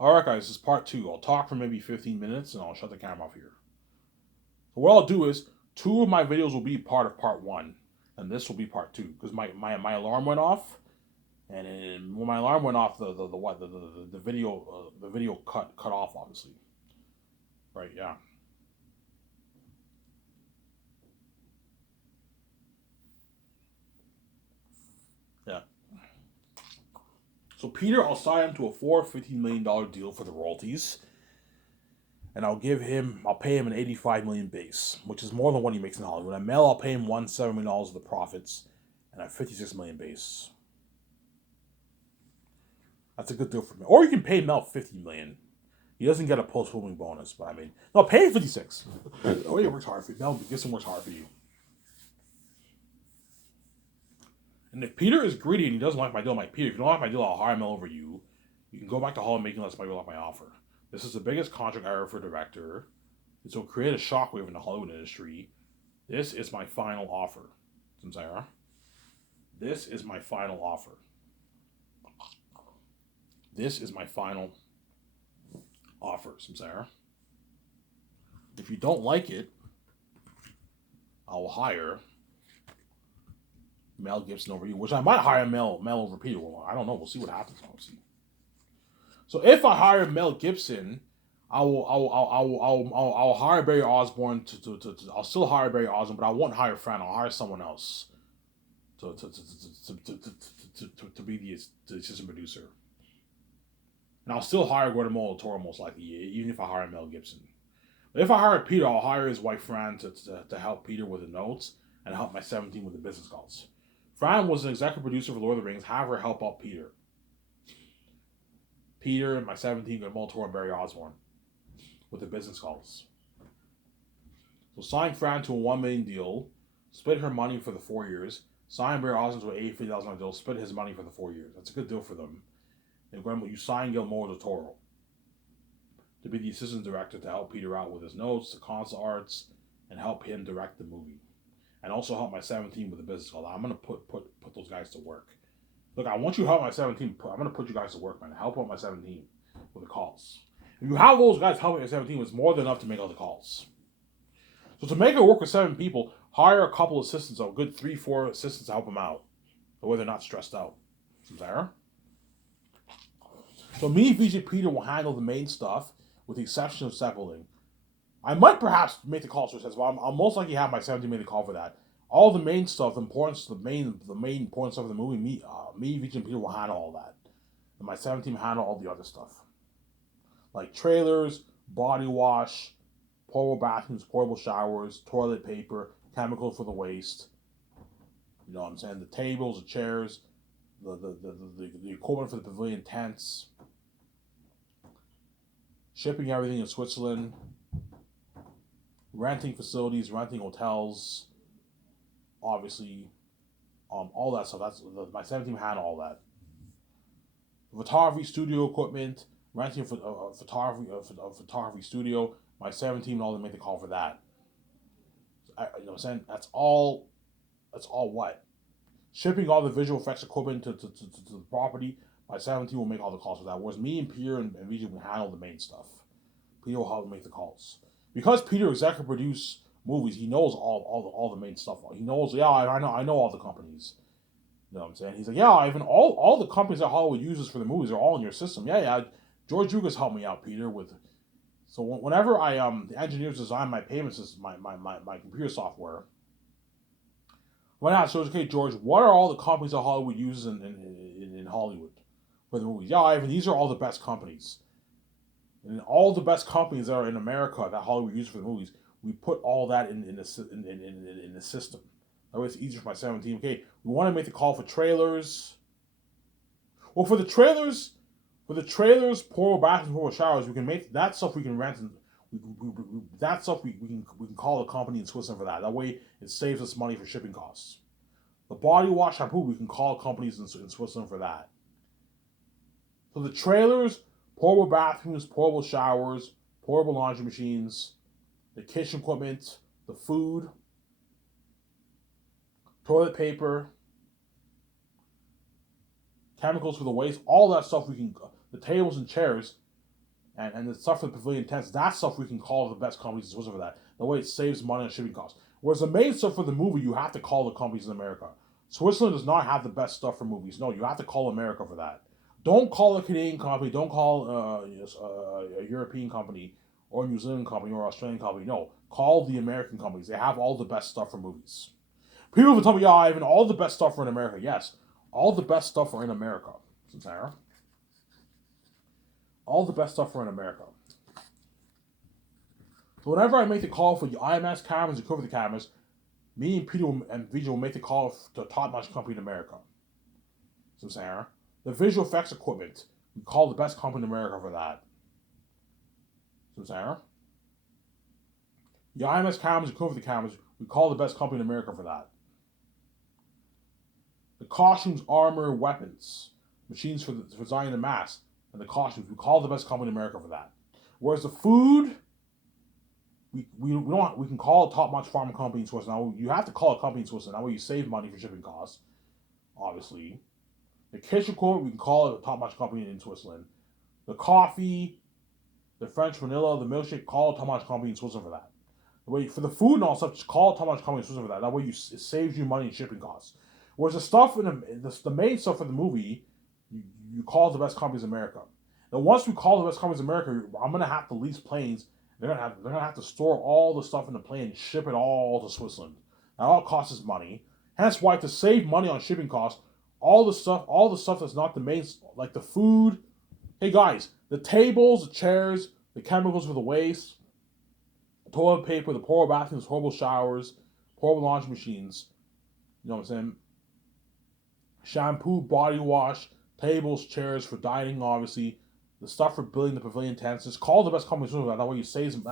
Alright, guys, this is part two. I'll talk for maybe 15 minutes and I'll shut the camera off here. So, what I'll do is, two of my videos will be part of part one, and this will be part two. Because my alarm went off, and then when my alarm went off, the video cut off, obviously. Right, yeah. Yeah. So, Peter, I'll sign him to a $415 million deal for the royalties. And I'll pay him an 85 million base, which is more than what he makes in Hollywood. At Mel, I'll pay him $170 of the profits, and at 56 million base. That's a good deal for me. Or you can pay Mel 50 million. He doesn't get a post filming bonus, but I mean, no, pay him 56. Oh, he works hard for you. Mel Gibson works hard for you. And if Peter is greedy and he doesn't like my deal, I'm like, Peter, if you don't like my deal, I'll hire Mel over you. You can go back to Hollywood making less money like my offer. This is the biggest contract ever for a director. This will create a shockwave in the Hollywood industry. This is my final offer. Samsara. This is my final offer. This is my final offer, Samsara. If you don't like it, I will hire Mel Gibson over you, which I might hire Mel over Peter. Well, I don't know. We'll see what happens. Obviously. So if I hire Mel Gibson, I'll hire Barry Osborne I'll still hire Barry Osborne, but I won't hire Fran. I'll hire someone else to be the assistant producer. And I'll still hire Guillermo del Toro most likely, even if I hire Mel Gibson. But if I hire Peter, I'll hire his wife Fran to help Peter with the notes and help my 17 with the business calls. Fran was an executive producer for Lord of the Rings. Have her help out Peter. Peter and my 17 Guillermo del Toro and Barry Osborne with the business calls. So sign Fran to a $1 million deal, split her money for the 4 years. Sign Barry Osborne to an $80,000 deal, split his money for the 4 years. That's a good deal for them. And you sign Guillermo del Toro to be the assistant director to help Peter out with his notes, the concept arts, and help him direct the movie. And also help my 17 with the business call. I'm gonna put those guys to work. Look, I want you to help my 17. I'm gonna put you guys to work, man. Help out my 17 with the calls. If you have those guys helping your 17, it's more than enough to make all the calls. So to make it work with 7 people, hire a couple assistants, a good 3-4 assistants to help them out. The way they're not stressed out. There. So me, VJ Peter will handle the main stuff, with the exception of Seppuling. I might perhaps make the calls for this, but I'll most likely have my 17 make the call for that. All the main stuff, the main important stuff of the movie, me, VJ and Peter will handle all that. And my 17 will handle all the other stuff. Like trailers, body wash, portable bathrooms, portable showers, toilet paper, chemicals for the waste. You know what I'm saying? The tables, the chairs, the equipment for the pavilion tents, shipping everything in Switzerland, renting facilities, renting hotels, obviously, all that stuff. My 17 handle all that. Photography studio equipment, renting for photography studio. My 17 all to make the call for that. You know what I'm saying? That's all. That's all what? Shipping all the visual effects equipment to the property. My 17 will make all the calls for that. Whereas me and Peter and VJ will handle the main stuff. Peter will help make the calls. Because Peter executive produce movies, he knows all the main stuff. He knows, yeah, I know all the companies. You know what I'm saying? He's like, yeah, even all the companies that Hollywood uses for the movies are all in your system. Yeah. George Lucas helped me out, Peter, with. So whenever the engineers design my payment system, my computer software. Why not? So okay, George, what are all the companies that Hollywood uses in Hollywood for the movies? Yeah, Ivan, these are all the best companies. And all the best companies that are in America that Hollywood uses for the movies, we put all that in the system. That way it's easier for my 17. Okay, we want to make the call for trailers. Well, for the trailers, portable bathrooms, portable showers, we can make that stuff. We can rent and that stuff we can call a company in Switzerland for that. That way it saves us money for shipping costs. The body wash shampoo we can call companies in Switzerland for that. So the trailers, portable bathrooms, portable showers, portable laundry machines, the kitchen equipment, the food, toilet paper, chemicals for the waste, all that stuff we can. The tables and chairs, and the stuff for the pavilion tents, that stuff we can call the best companies in Switzerland for that. The way it saves money on shipping costs. Whereas the main stuff for the movie, you have to call the companies in America. Switzerland does not have the best stuff for movies. No, you have to call America for that. Don't call a Canadian company. Don't call a European company or a New Zealand company or Australian company. No, call the American companies. They have all the best stuff for movies. People will tell me, yeah, Ivan, all the best stuff are in America. Yes, all the best stuff are in America. Sarah. All the best stuff are in America. So whenever I make the call for the IMAX cameras and cover the cameras, me and Peter and Vijay will make the call to a top-notch company in America. So Sarah. The visual effects equipment, we call the best company in America for that. So Sarah. The IMAX cameras and cover the cameras, we call the best company in America for that. The costumes, armor, weapons, machines for designing the masks, and the costumes, we call the best company in America for that. Whereas the food, we can call a top-notch pharma company in Switzerland. Now, you have to call a company in Switzerland. That way you save money for shipping costs, obviously. The kitchen equipment, we can call it a top-notch company in Switzerland. The coffee, the French vanilla, the milkshake, call a top-notch company in Switzerland for that. The way for the food and all stuff, just call a top-notch company in Switzerland for that. That way it saves you money in shipping costs. Whereas the stuff the main stuff for the movie, you call the best companies in America. Now once we call the best companies in America, I'm gonna have to lease planes. They're gonna have to store all the stuff in the plane and ship it all to Switzerland. That all costs us money. Hence why to save money on shipping costs, all the stuff that's not the main, like the food. Hey guys, the tables, the chairs, the chemicals for the waste, the toilet paper, the portable bathrooms, portable showers, portable laundry machines. You know what I'm saying? Shampoo, body wash, tables, chairs for dining, obviously. The stuff for building the pavilion tents. Just call the best company. That way you save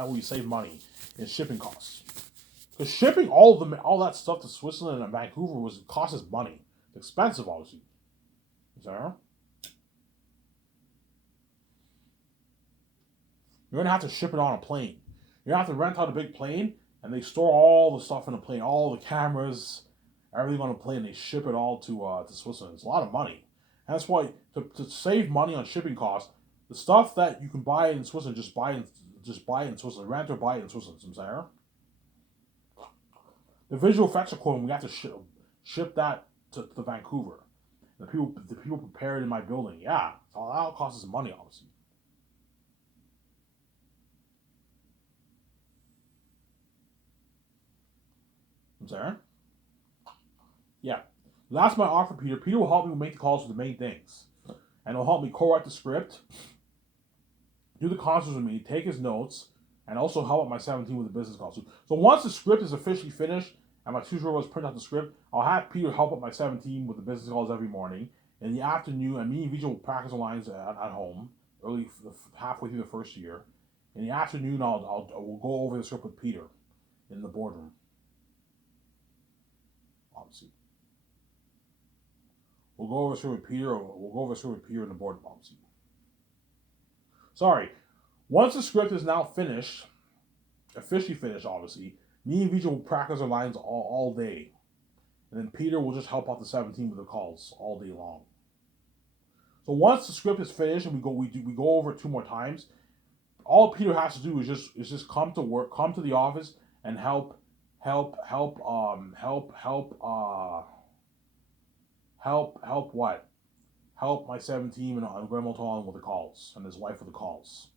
money in shipping costs. Because shipping all that stuff to Switzerland and Vancouver cost us money. It's expensive, obviously. Sarah? You're gonna have to ship it on a plane. You're gonna have to rent out a big plane, and they store all the stuff in the plane, all the cameras, everything on a plane. They ship it all to Switzerland. It's a lot of money. And that's why to save money on shipping costs, the stuff that you can buy in Switzerland, just buy it in Switzerland. Rent or buy it in Switzerland. Sarah? The visual effects equipment, we have to ship that to Vancouver. The people prepare it in my building. Yeah, that costs us money, obviously. Sarah? Yeah. That's my offer, Peter. Peter will help me make the calls for the main things. And he'll help me co-write the script, do the concerts with me, take his notes, and also help out my 17 with the business calls. So once the script is officially finished, and my tutor was print out the script, I'll have Peter help out my 17 with the business calls every morning. In the afternoon, and me and Vijay will practice the lines at home, halfway through the first year. In the afternoon, we'll go over the script with Peter in the boardroom. Obviously. We'll go over the script with Peter in the boardroom, obviously. Sorry. Once the script is now finished, officially finished, obviously, me and Vijay will practice our lines all day. And then Peter will just help out the 17 with the calls all day long. So once the script is finished and we go over it 2 more times, all Peter has to do is just come to work, come to the office, and help what? Help my 17 and Grandma Tom with the calls and his wife with the calls.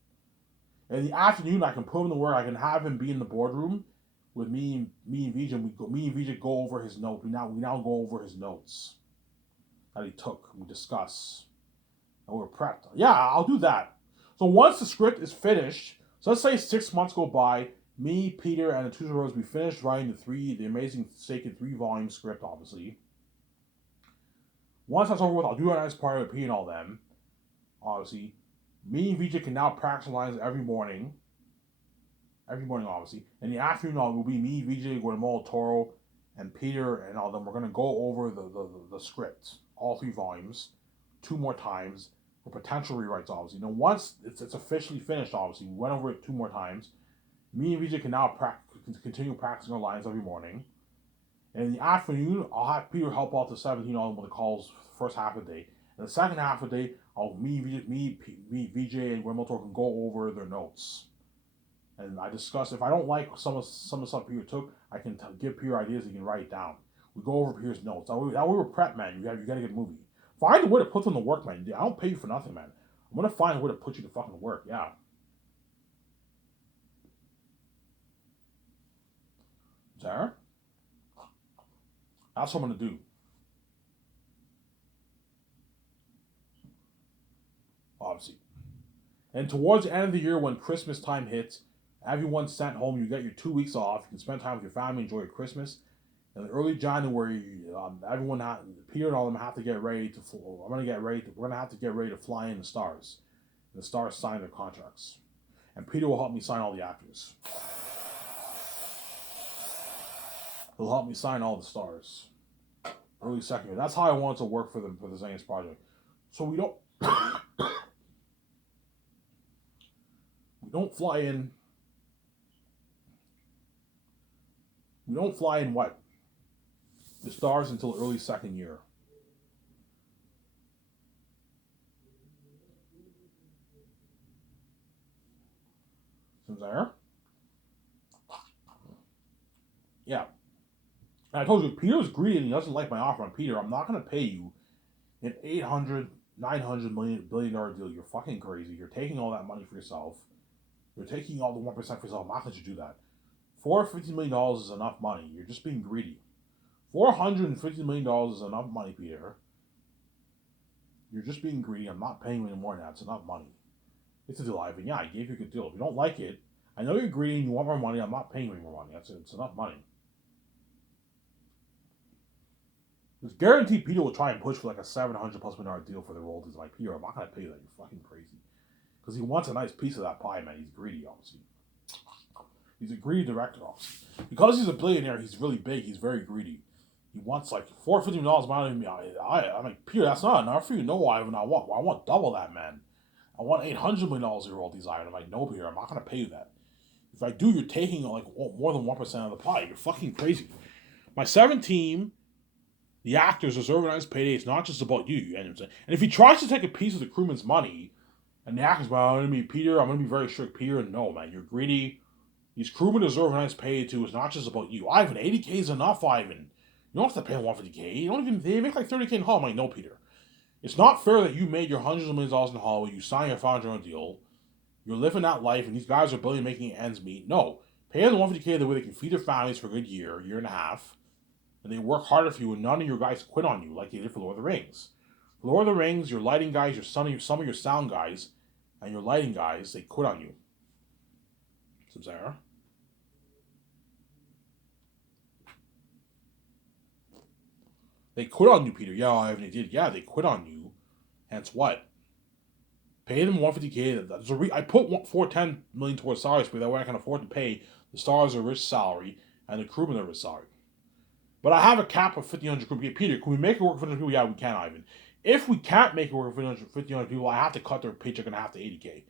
In the afternoon, I can put him to work. I can have him be in the boardroom with me and Vijay. Me and Vijay go over his notes. We now go over his notes that he took. We discuss, and we're prepped. Yeah, I'll do that. So once the script is finished, so let's say 6 months go by. Me, Peter, and the two Rose, we finished writing the Amazing Sacred 3-volume script, obviously. Once that's over with, I'll do a nice party with Peter and all them. Obviously, me and Vijay can now practice lines every morning. Every morning, obviously. In the afternoon, it will be me, Vijay, Guillermo Toro, and Peter, and all them. We're going to go over the script, all 3 volumes, 2 more times for potential rewrites, obviously. Now, once it's officially finished, obviously, we went over it 2 more times. Me and Vijay can now continue practicing our lines every morning. And in the afternoon, I'll have Peter help out the 17 on with the calls for the first half of the day. In the second half of the day, VJ, and Grimoire can go over their notes. And I discuss if I don't like some of the stuff Peter took, I can give Peter ideas he can write it down. We go over Peter's notes. That way we're prep, man. You got a good movie. Find a way to put them to work, man. I don't pay you for nothing, man. I'm gonna find a way to put you to fucking work. Yeah. Sarah? That's what I'm gonna do. Obviously. And towards the end of the year, when Christmas time hits, everyone's sent home. You get your 2 weeks off. You can spend time with your family, enjoy your Christmas. In early January, Peter and all of them have to get ready to. We're gonna have to get ready to fly in the stars. And the stars sign their contracts, and Peter will help me sign all the actors. He'll help me sign all the stars. Early second year. That's how I want it to work for the Zanius project. So we don't fly in. We don't fly in what? The stars until early second year. Seems there? Yeah. And I told you, Peter's greedy and he doesn't like my offer on Peter. I'm not going to pay you an $800, $900 billion deal. You're fucking crazy. You're taking all that money for yourself. You're taking all the 1% for yourself. I'm not going to let you do that. $450 million is enough money. You're just being greedy. $450 million is enough money, Peter. You're just being greedy. I'm not paying you any more than that. It's enough money. It's a deal, Ivan. Yeah, I gave you a good deal. If you don't like it, I know you're greedy and you want more money. I'm not paying you any more money. It's enough money. It's guaranteed Peter will try and push for like a $700+ million deal for the royalties. I'm like, Peter, I'm not going to pay you that. You're fucking crazy. Because he wants a nice piece of that pie, man. He's greedy, obviously. He's a greedy director, obviously. Because he's a billionaire, he's really big. He's very greedy. He wants like $450 million. I'm like, Peter, that's not enough for you. No, Ivan, I want double that, man. I want $800 million in royalties, Ivan. I'm like, no, Peter, I'm not going to pay you that. If I do, you're taking like more than 1% of the pie. You're fucking crazy. My 7 team, the actors deserve a nice payday. It's not just about you. And if he tries to take a piece of the crewman's money, and the actors, well, I'm going to be Peter, I'm going to be very strict, Peter. No, man, you're greedy. These crewmen deserve a nice payday too. It's not just about you. Ivan, $80K is enough, Ivan. You don't have to pay them $150K. You don't even, they make like $30K in Hollywood. I'm like, no, Peter. It's not fair that you made your hundreds of millions of dollars in Hollywood. You signed your $500 deal. You're living that life, and these guys are barely making ends meet. No. Pay them $150K the way they can feed their families for a good year and a half. And they work harder for you, and none of your guys quit on you like they did for Lord of the Rings. For Lord of the Rings, your lighting guys, some of your sound guys, and your lighting guys, they quit on you. Sarah. They quit on you, Peter. Yeah, Ivan, they did. Yeah, they quit on you. Hence what? Pay them $150K. I put $410 million towards salaries, but that way I can afford to pay the stars a rich salary and the crewmen a rich salary. But I have a cap of 1,500 crewmen. Peter, can we make it work for 1,500 people? Yeah, we can, Ivan. If we can't make it work for 1,500 people, I have to cut their paycheck in half to $80K.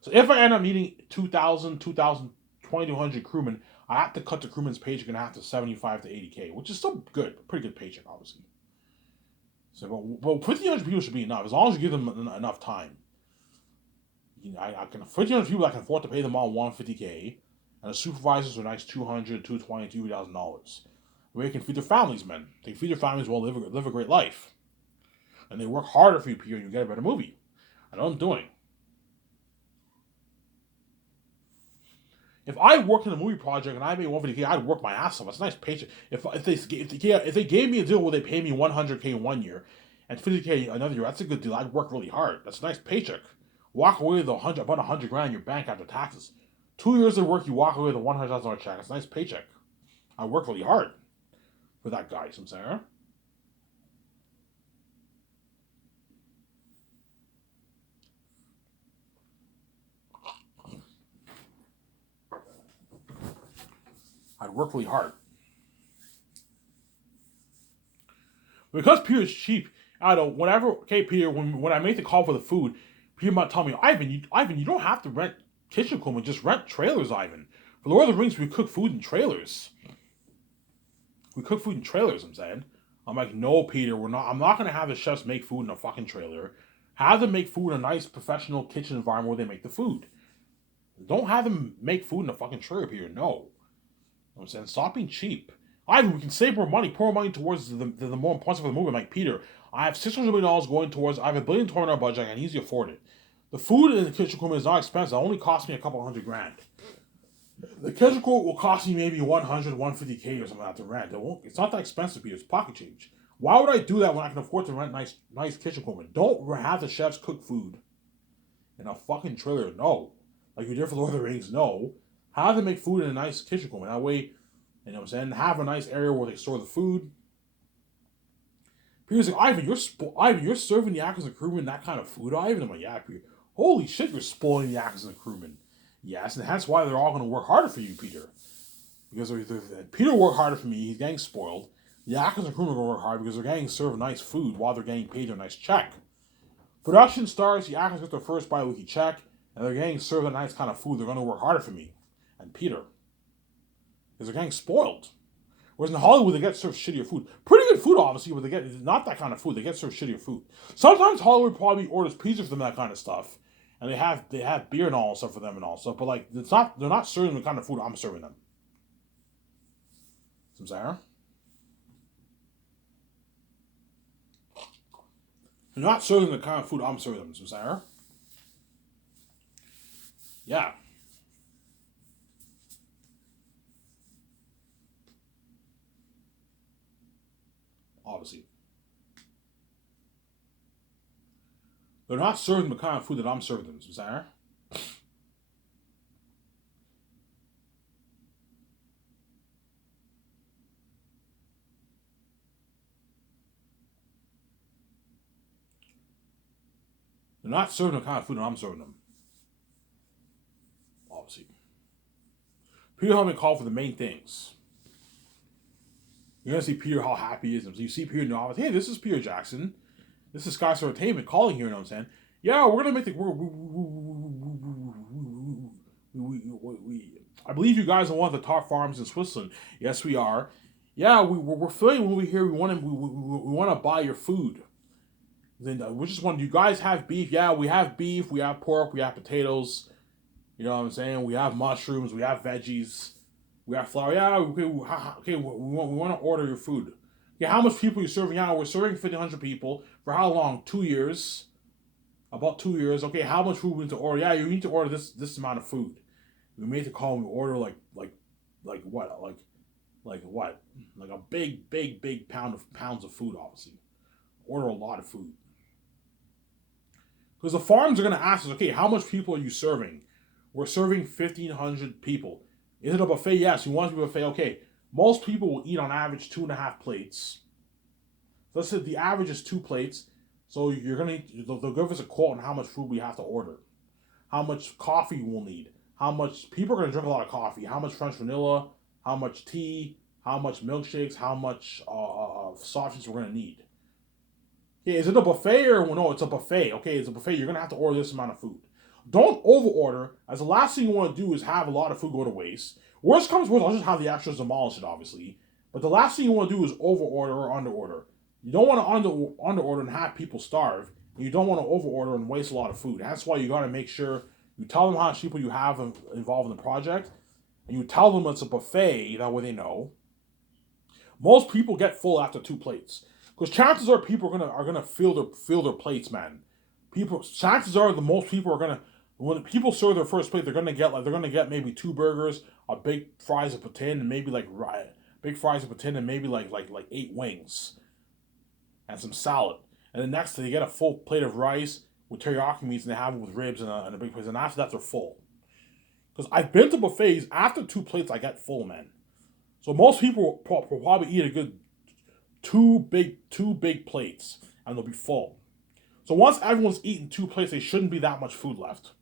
So if I end up needing 2,200 crewmen, I have to cut the crewman's paycheck in half to $75 to $80K, which is still good. Pretty good paycheck, obviously. So, but 1,500 people should be enough, as long as you give them enough time. You know, I can 1,500 people, I can afford to pay them all $150K, and the supervisors are nice $200, $220, $2,000. They can feed their families, man. They can feed their families while live a great life. And they work harder for you, Peter, and you get a better movie. I know what I'm doing. If I worked in a movie project and I made $150K, I'd work my ass off. It's a nice paycheck. If they gave me a deal where they pay me $100K 1 year and $50K another year, that's a good deal. I'd work really hard. That's a nice paycheck. Walk away with about $100,000 in your bank after taxes. 2 years of work, you walk away with a $100,000 check. It's a nice paycheck. I work really hard for that guy, Sarah. I'd work really hard. Because Peter's cheap, I don't. Whenever, okay, Peter, when I make the call for the food, Peter might tell me, Ivan, you don't have to rent kitchen equipment. Just rent trailers, Ivan. For Lord of the Rings, we cook food in trailers. I'm saying. I'm like, no, Peter, we're not. I'm not gonna have the chefs make food in a fucking trailer. Have them make food in a nice professional kitchen environment where they make the food. Don't have them make food in a fucking trailer, Peter. No. I'm saying, stop being cheap. Either we can save more money, pour more money towards the more important stuff of the movie. I'm like, Peter, I have $600 million going towards. I have $1 billion budget. I can easily afford it. The food in the kitchen equipment is not expensive. It only cost me a couple $100,000. The kitchen equipment will cost me maybe 100, 150K or something after rent. It's not that expensive, Peter. It's pocket change. Why would I do that when I can afford to rent nice kitchen equipment? Don't have the chefs cook food in a fucking trailer. No. Like you did for Lord of the Rings. No. Have them make food in a nice kitchen equipment. That way, you know what I'm saying? Have a nice area where they store the food. Peter's like, Ivan, you're serving the actors and crewmen that kind of food, Ivan? I'm like, yeah, Peter. Holy shit, you're spoiling the actors and crewmen. Yes, and that's why they're all going to work harder for you, Peter. Because Peter worked harder for me. He's getting spoiled. The actors and crewmen are going to work hard because they're getting served nice food while they're getting paid their nice check. Production stars, the actors get their first bi-weekly check, and they're getting served a nice kind of food. They're going to work harder for me. And Peter. Because they're getting spoiled. Whereas in Hollywood, they get served shittier food. Pretty good food, obviously, but they get not that kind of food. They get served shittier food. Sometimes Hollywood probably orders pizza for them, that kind of stuff, and they have beer and all stuff for them and all stuff. But like, they're not serving the kind of food I'm serving them. Some Sarah. They're not serving the kind of food I'm serving them. Some Sarah. Yeah. Obviously. They're not serving the kind of food that I'm serving them, Sarah. They're not serving the kind of food that I'm serving them. Obviously. Peter helped me call for the main things. You're going to see Peter how happy he is. You see Peter in the office. Hey, this is Peter Jackson. This is Sky Entertainment calling here, you know what I'm saying? Yeah, we're going to make the... I believe you guys are one of the top farms in Switzerland. Yes, we are. Yeah, we're feeling when we hear we want to buy your food. Then we just want, you guys have beef? Yeah, we have beef, we have pork, we have potatoes. You know what I'm saying? We have mushrooms, we have veggies, we have flour. Yeah, okay, we want to order your food. Yeah, how much people are you serving? Yeah, we're serving 1,500 people. For how long? 2 years. About 2 years. Okay, how much food we need to order? Yeah, you need to order this amount of food. We made the call and we order like what? Like what? Like a big pounds of food, obviously. Order a lot of food. Because the farms are going to ask us, okay, how much people are you serving? We're serving 1,500 people. Is it a buffet? Yes. You want to be a buffet? Okay. Most people will eat on average 2.5 plates. So let's say the average is 2 plates. So they'll give us a quote on how much food we have to order. How much coffee we'll need. How much, people are going to drink a lot of coffee. How much French vanilla. How much tea. How much milkshakes. How much soft drinks we're going to need. Okay, is it a buffet or no? It's a buffet. Okay, it's a buffet. You're gonna have to order this amount of food. Don't over order, as the last thing you want to do is have a lot of food go to waste. Worst comes worst, I'll just have the extras demolish it, obviously. But the last thing you want to do is over order or under order. You don't want to under order and have people starve. And you don't want to over order and waste a lot of food. That's why you got to make sure you tell them how much people you have involved in the project, and you tell them it's a buffet. That way they know. Most people get full after 2 plates. Because chances are people are gonna fill their plates, man. Chances are the most people are gonna, when people serve their first plate, they're gonna get maybe 2 burgers, a big fries of poutine, and maybe big fries of poutine, and maybe like 8 wings, and some salad. And then next they get a full plate of rice with teriyaki meats, and they have it with ribs and a big plate. And after that they're full. Because I've been to buffets, after 2 plates I get full, man. So most people will probably eat a good two big plates, and they'll be full. So once everyone's eaten 2 plates, there shouldn't be that much food left.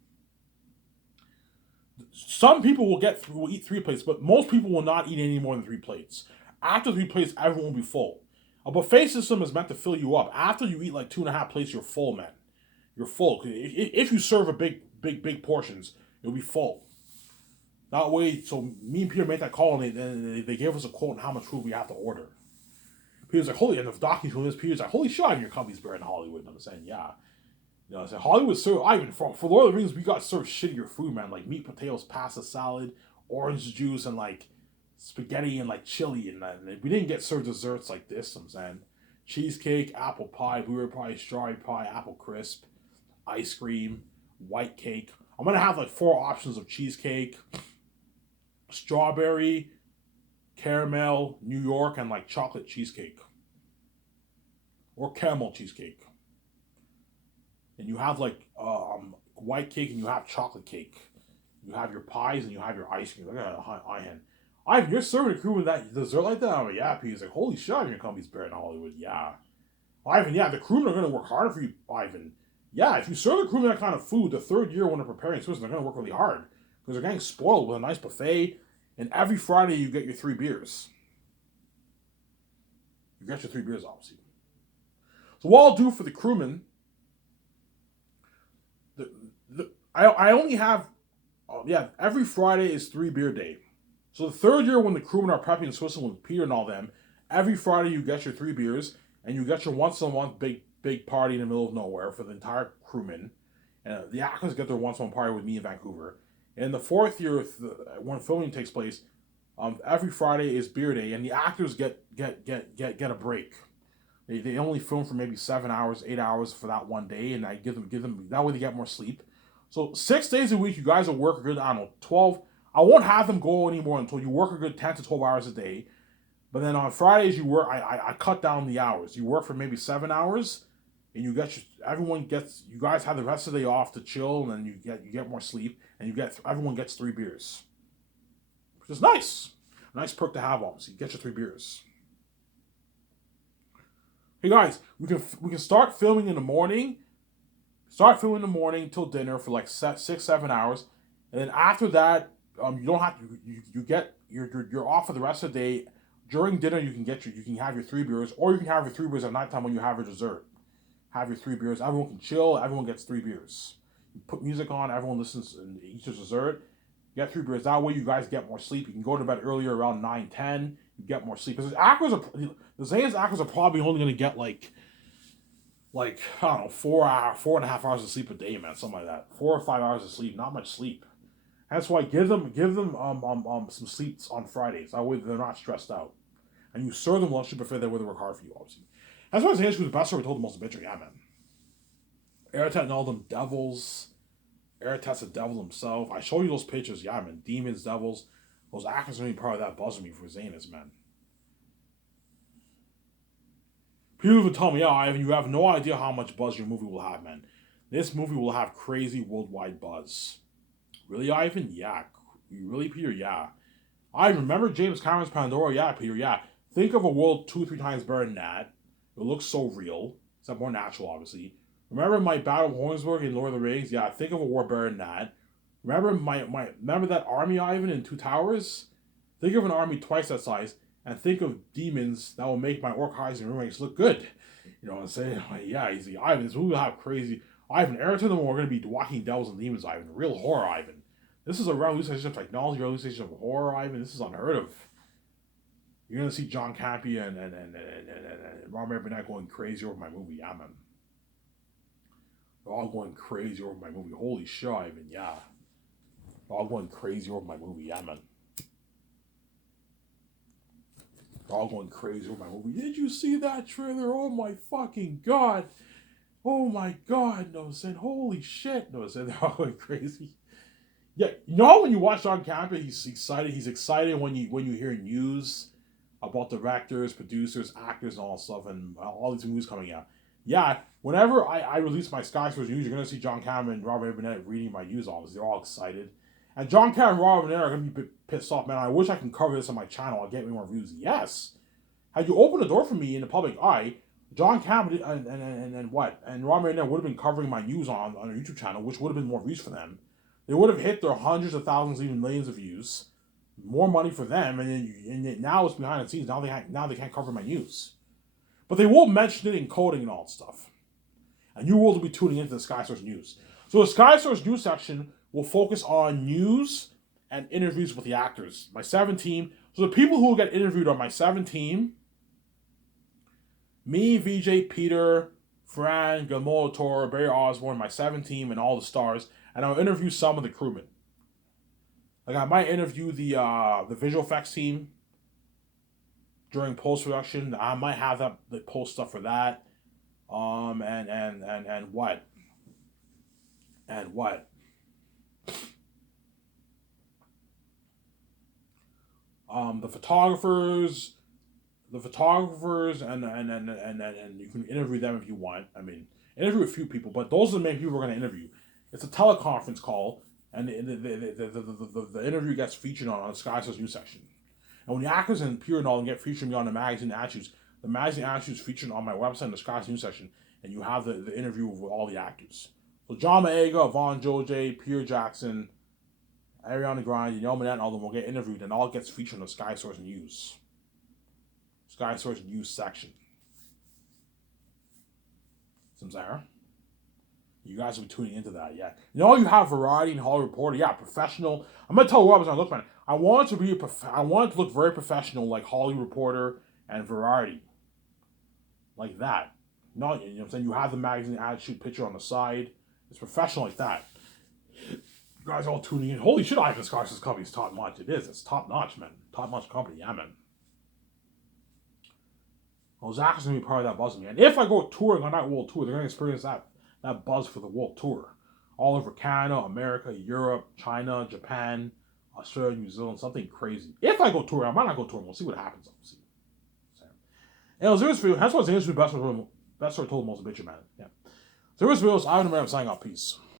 Some people will eat 3 plates, but most people will not eat any more than 3 plates. After 3 plates, everyone will be full. A buffet system is meant to fill you up. After you eat like 2.5 plates, you're full, man. You're full. If you serve a big portions, you'll be full. That way, so me and Peter made that call, and they gave us a quote on how much food we have to order. Peter's like, holy, and the docu's doing this, Peter's like, holy shit, your company's better in Hollywood. And I'm saying, yeah. You know, I said, Hollywood served, Ivan, for Lord of the Rings, we got served shittier food, man. Like meat, potatoes, pasta, salad, orange juice, and like spaghetti and like chili. And we didn't get served desserts like this, I'm saying. Cheesecake, apple pie, blueberry pie, strawberry pie, apple crisp, ice cream, white cake. I'm going to have like 4 options of cheesecake, strawberry, caramel, New York, and like chocolate cheesecake. Or caramel cheesecake. And you have like white cake and you have chocolate cake. You have your pies and you have your ice cream. Look at that, Ivan, you're serving a crew with that dessert like that? I'm like, yeah, Peter's like, holy shit, your company's better in Hollywood. Yeah. Ivan, yeah, the crewmen are going to work harder for you, Ivan. Yeah, if you serve the crewmen that kind of food, the third year when they're preparing Swiss, they're going to work really hard. Because they're getting spoiled with a nice buffet. And every Friday you get your 3 beers. You get your 3 beers, obviously. So what I'll do for the crewmen, I only have, every Friday is 3 beer day. So the third year when the crewmen are prepping in Switzerland with Peter and all them, every Friday you get your 3 beers, and you get your once a month big party in the middle of nowhere for the entire crewmen. And the actors get their once a month party with me in Vancouver. And the 4th year, when filming takes place, every Friday is beer day, and the actors get a break. They only film for maybe 7 hours, 8 hours for that one day, and I give them that way they get more sleep. So 6 days a week, you guys will work a good, I don't know, 12. I won't have them go anymore until you work a good 10 to 12 hours a day. But then on Fridays, you work. I cut down the hours. You work for maybe 7 hours, and you guys have the rest of the day off to chill, and then you get more sleep, and everyone gets 3 beers, which is nice. A nice perk to have, obviously. Get your 3 beers. Hey guys, we can start filming in the morning. Start filming in the morning till dinner for like 6-7 hours, and then after that, you don't have to. You're off for the rest of the day. During dinner, you can have your 3 beers, or you can have your 3 beers at nighttime when you have your dessert. Have your 3 beers. Everyone can chill. Everyone gets 3 beers. You put music on. Everyone listens and eats their dessert. You get 3 beers. That way, you guys get more sleep. You can go to bed earlier, around 9-10. You get more sleep. Because the Zane's actors are probably only going to get like I don't know, 4.5 hours of sleep a day, man, something like that. 4 or 5 hours of sleep, not much sleep. That's why give them some sleeps on Fridays. That way they're not stressed out. And you serve them lunch buffet that way they work hard for you, obviously. That's why Zane's the best story told the most adventure, yeah, man. Airtet and all them devils. Airtet's a devil himself. I show you those pictures, yeah, man. Demons, devils. Those actors are going to be part of that buzz with me for Zane is, man. People would tell me, yeah, Ivan, you have no idea how much buzz your movie will have, man. This movie will have crazy worldwide buzz. Really, Ivan? Yeah. Really, Peter? Yeah. I remember James Cameron's Pandora? Yeah, Peter, yeah. Think of a world 2-3 times better than that. It looks so real. Except more natural, obviously. Remember my Battle of Hornsburg in Lord of the Rings? Yeah, think of a war better than that. Remember that army, Ivan, in Two Towers? Think of an army twice that size. And think of demons that will make my Orc-Highs and remakes look good. You know what I'm saying? Like, yeah, easy. Ivan, this movie will have crazy. Ivan, Airton and we're going to be walking devils and demons, Ivan. Real horror, Ivan. This is a revolution of technology, revolution of horror, Ivan. This is unheard of. You're going to see John Campea and Robert Burnett going crazy over my movie. Yeah, man. They're all going crazy over my movie. Holy shit, Ivan. Yeah. They're all going crazy over my movie. Yeah, man. They're all going crazy over my movie. Did you see that trailer? Oh my fucking god. Oh my god. No, saying holy shit. No, saying they're all going crazy. Yeah, you know when you watch John Campea, he's excited. He's excited when you hear news about directors, producers, actors, and all that stuff, and all these movies coming out. Yeah, whenever I release my Skyscraper news, you're gonna see John Cameron and Robert Burnett reading my news. Obviously, they're all excited, and John Cameron and Robert Burnett are gonna be pissed off. Man, I wish I can cover this on my channel. I'll get me more views. Yes, had you opened the door for me in the public eye, John Cameron and Robert Burnett would have been covering my news on their YouTube channel, which would have been more views for them. They would have hit their hundreds of thousands, even millions of views. More money for them, and now it's behind the scenes. Now they can't cover my news, but they will mention it in coding and all that stuff. And you will be tuning into the Sky Source News. So the Sky Source News section will focus on news and interviews with the actors. My 7 team. So the people who will get interviewed are my 7 team. Me, VJ, Peter, Fran, Guillermo Toro, Barry Osborne, my 7 team, and all the stars, and I'll interview some of the crewmen. Like I might interview the visual effects team during post production. I might have that the post stuff for that. And what? And what? The photographers, and you can interview them if you want. I mean, interview a few people, but those are the main people we're going to interview. It's a teleconference call, and the interview gets featured on the Sky Source News section. And when the actors appear and all get featured on the magazine attitudes, the magazine attitudes featured on my website in the Sky Source News section, and you have the interview with all the actors. So John Boyega, Vaughn Joj, Peter Jackson, Ariana Grande, Yanel Monáe, and all of them will get interviewed, and all gets featured on the Sky Source News. Sky Source News section. Samsara. You guys will be tuning into that, yeah. You know, you have Variety and Hollywood Reporter, yeah, professional. I'm gonna tell you what I was gonna look, man. I want it to look very professional, like Hollywood Reporter and Variety, like that. No, you know what I'm saying. You have the magazine attitude picture on the side. It's professional like that. You guys all tuning in. Holy shit! Ivan Scarce's company is top notch. It is. It's top notch, man. Top notch company, yeah, man. Well, Zach is gonna be part of that buzz, man. If I go touring on that world tour, they're gonna experience that buzz for the world tour, all over Canada, America, Europe, China, Japan, Australia, New Zealand, something crazy. If I go touring, I might not go touring. We'll see what happens. We'll see. And Osiris video. That's what's the industry best story told most bitch man. Yeah. Osiris videos. I'm signing out. Peace.